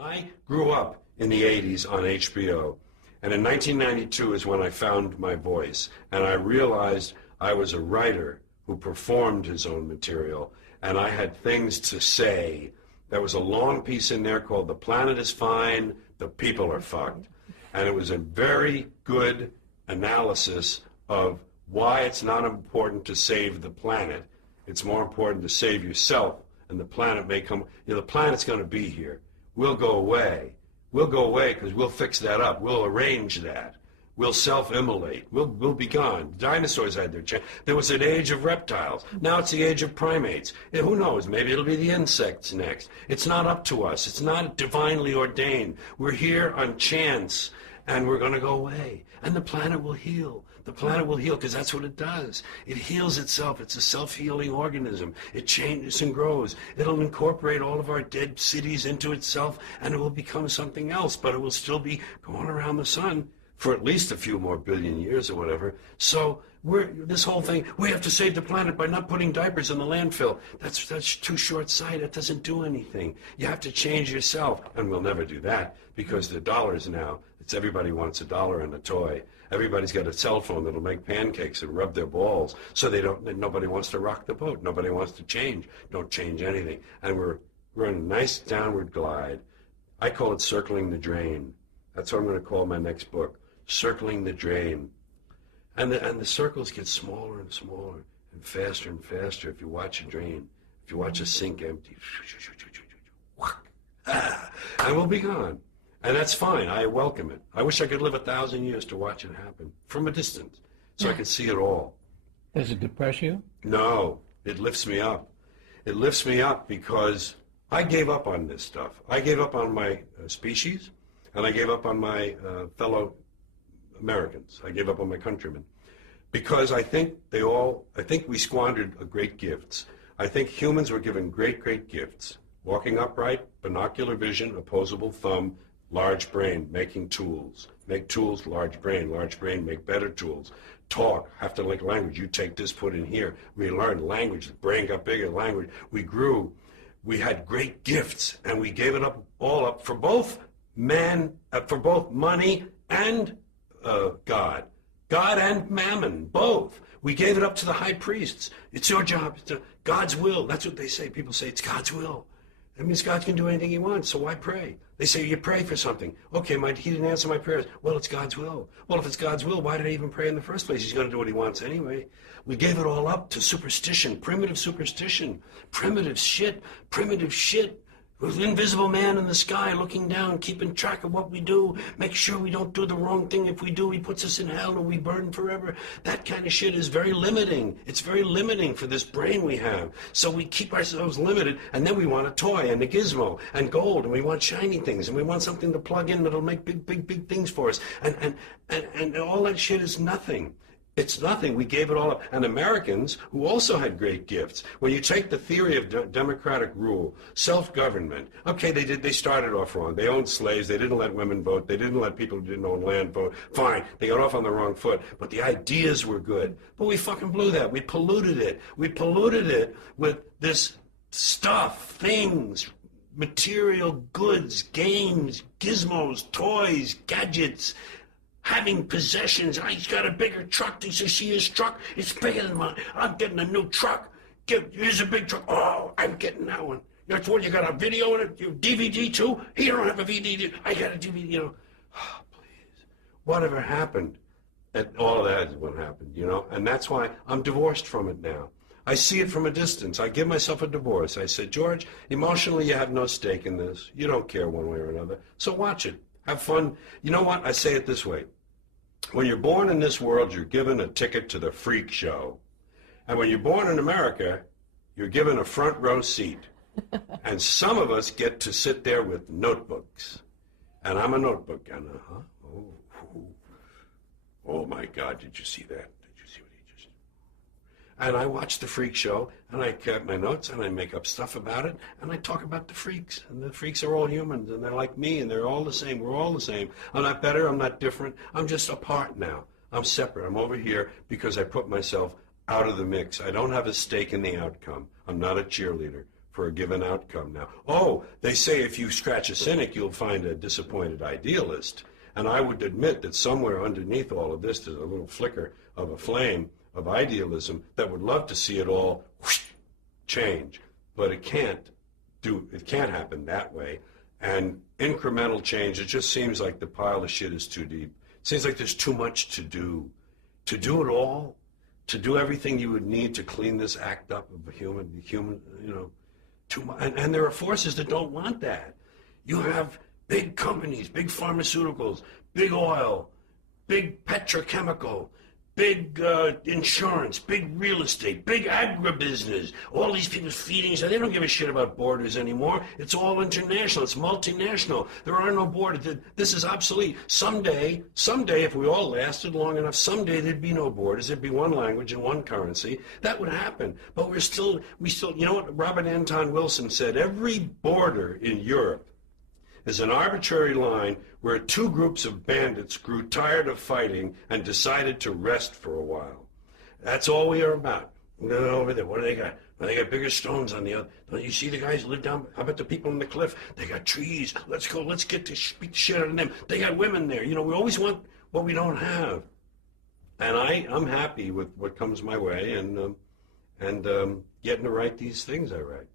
I grew up in the 80s on HBO, and in 1992 is when I found my voice, and I realized I was a writer who performed his own material, and I had things to say. There was a long piece in there called "The Planet is Fine, the People are Fucked," and it was a very good analysis of why it's not important to save the planet. It's more important to save yourself, and the planet may come. The planet's going to be here. We'll go away. We'll go away because we'll fix that up. We'll arrange that. We'll self-immolate. We'll be gone. Dinosaurs had their chance. There was an age of reptiles. Now it's the age of primates. And who knows? Maybe it'll be the insects next. It's not up to us. It's not divinely ordained. We're here on chance, and we're going to go away. And the planet will heal. The planet will heal because that's what it does. It heals itself. It's a self-healing organism. It changes and grows. It'll incorporate all of our dead cities into itself, and it will become something else, but it will still be going around the sun for at least a few more billion years or whatever. So this whole thing, we have to save the planet by not putting diapers in the landfill. That's too short-sighted. It doesn't do anything. You have to change yourself, and we'll never do that because the dollars now, everybody wants $1 and a toy. Everybody's got a cell phone that'll make pancakes and rub their balls, so nobody wants to rock the boat. Nobody wants to change. Don't change anything. And we're in a nice downward glide. I call it circling the drain. That's what I'm going to call my next book, Circling the Drain. And the circles get smaller and smaller and faster if you watch a drain. If you watch a sink empty, and we'll be gone. And that's fine. I welcome it. I wish I could live 1,000 years to watch it happen from a distance so I could see it all. Does it depress you? No, it lifts me up. It lifts me up because I gave up on this stuff. I gave up on my species, and I gave up on my fellow Americans. I gave up on my countrymen because I think we squandered great gifts. I think humans were given great gifts. Walking upright, binocular vision, opposable thumb, large brain, making tools. Make tools, large brain, make better tools. Talk, have to like language. You take this, put in here. We learned language, the brain got bigger, language. We grew. We had great gifts, and we gave it all up for both money and God and mammon, both. We gave it up to the high priests. It's your job. It's God's will. That's what they say. People say it's God's will. That means God can do anything he wants, so why pray? They say you pray for something. Okay, he didn't answer my prayers. Well, it's God's will. Well, if it's God's will, why did I even pray in the first place? He's going to do what he wants anyway. We gave it all up to superstition, primitive shit. With invisible man in the sky looking down, keeping track of what we do, make sure we don't do the wrong thing. If we do, he puts us in hell and we burn forever. That kind of shit is very limiting. It's very limiting for this brain we have. So we keep ourselves limited, and then we want a toy and a gizmo and gold, and we want shiny things, and we want something to plug in that'll make big things for us. And all that shit is nothing. It's nothing. We gave it all up. And Americans, who also had great gifts, when you take the theory of democratic rule, self-government, okay, they started off wrong. They owned slaves. They didn't let women vote. They didn't let people who didn't own land vote. Fine. They got off on the wrong foot. But the ideas were good. But we fucking blew that. We polluted it. We polluted it with this stuff, things, material goods, games, gizmos, toys, gadgets, having possessions. He's got a bigger truck. Did you see his truck? It's bigger than mine. I'm getting a new truck. Here's a big truck. Oh, I'm getting that one. That's what, you got a video in it? You DVD too? He don't have a DVD. I got a DVD, Oh, please. Whatever happened? And all of that is what happened, And that's why I'm divorced from it now. I see it from a distance. I give myself a divorce. I said, George, emotionally you have no stake in this. You don't care one way or another. So watch it. Have fun. You know what? I say it this way. When you're born in this world, you're given a ticket to the freak show. And when you're born in America, you're given a front row seat. And some of us get to sit there with notebooks. And I'm a notebook guy. Oh my God, did you see that? Did you see what he just did? And I watch the freak show, and I get my notes, and I make up stuff about it, and I talk about the freaks. And the freaks are all humans, and they're like me, and they're all the same. We're all the same. I'm not better. I'm not different. I'm just apart now. I'm separate. I'm over here because I put myself out of the mix. I don't have a stake in the outcome. I'm not a cheerleader for a given outcome now. Oh, they say if you scratch a cynic, you'll find a disappointed idealist. And I would admit that somewhere underneath all of this, there's a little flicker of a flame of idealism that would love to see it all whoosh, change. But it can't happen that way. And incremental change, it just seems like the pile of shit is too deep. It seems like there's too much to do. To do it all, to do everything you would need to clean this act up of a human, too much. And there are forces that don't want that. You have big companies, big pharmaceuticals, big oil, big petrochemical, big insurance, big real estate, big agribusiness. All these people feeding each other. They don't give a shit about borders anymore. It's all international. It's multinational. There are no borders. This is obsolete. Someday, if we all lasted long enough, someday there'd be no borders. There'd be one language and one currency. That would happen. But we still, you know what Robert Anton Wilson said? Every border in Europe is an arbitrary line where two groups of bandits grew tired of fighting and decided to rest for a while. That's all we are about. Over there, what do they got? Well, they got bigger stones on the other. Don't you see the guys who live down? How about the people on the cliff? They got trees. Let's go. Let's get to beat the shit out of them. They got women there. We always want what we don't have. And I'm happy with what comes my way and getting to write these things I write.